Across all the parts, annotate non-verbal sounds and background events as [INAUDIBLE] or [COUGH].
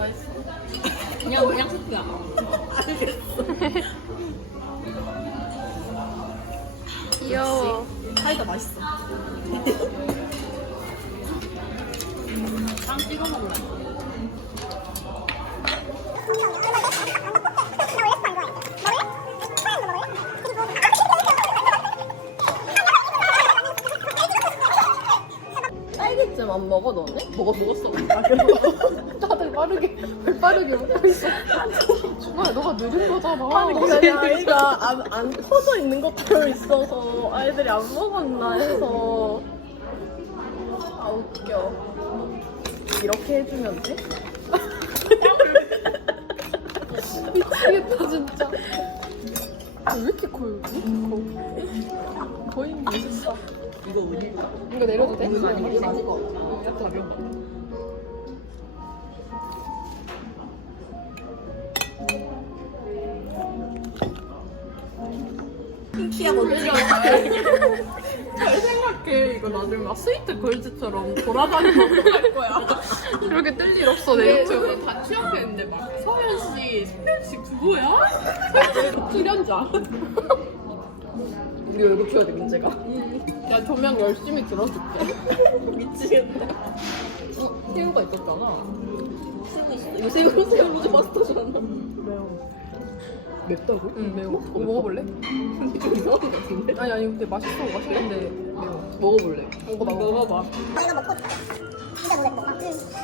맛있어. 그냥 그냥 스이야 알겠어. 귀여워. 사이다 맛있어. 음, 빵 찍어 먹을래. 빨갛지안 먹어 너네? 먹어 먹었어. [LAUGHS] [LAUGHS] 다들 빠르게 왜 빠르게 먹고 있어? 주말에 너가 느린 거잖아. 아니 그냥 아이가 안안 커져 있는 것처럼 있어서 아이들이 안 먹었나 해서 아 웃겨. 이렇게 해주면 돼? [LAUGHS] 미치겠다 진짜. 왜 이렇게 커요? 왜 이렇게 커? 거의 멋있어. 아, 이거 어디? 이거 내려도 되 이거 아니 찍어. 약간 가벼운 거. 키야 들어. 잘생겼 어게 이거 나들막 스위트 걸즈처럼 돌아다니는 거할 거야? [LAUGHS] [LAUGHS] 이렇게 뜰 일 없어 내 유튜브 다 취업했는데 아막 서현 씨, 송현 씨 부부야? 출연자. 우리 얼굴 키워야 돼 문제가. 야 음. [LAUGHS] 조명 열심히 들어줄게. [LAUGHS] 미치겠다. 어, [LAUGHS] 어 응. 새우가 있었잖아. 새우 새우 새우 새우 무지 버스터잖아. 매워. 맵다고? 응 매워. [LAUGHS] 먹어볼래? [LAUGHS] 좀 [LAUGHS] 이상한 것 같은데. 아니 아니 근데 맛있어 맛있는데. 먹어볼래? 먹어봐 먹어봐 이거 먹고 진짜 모르겠어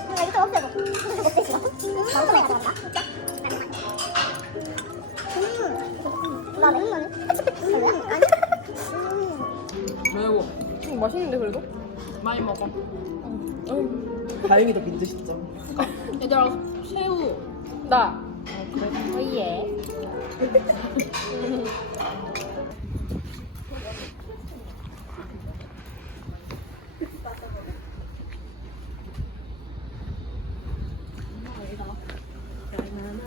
응 이거 좀 없애고 맛있는데 그래도? 많이 먹어 응. 다행히 더 빈드시죠 얘들아 새우 나 어, [LAUGHS] 그래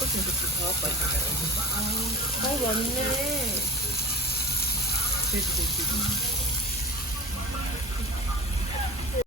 어떻게 해서 더 아빠 있을까요? 아, 더 많네.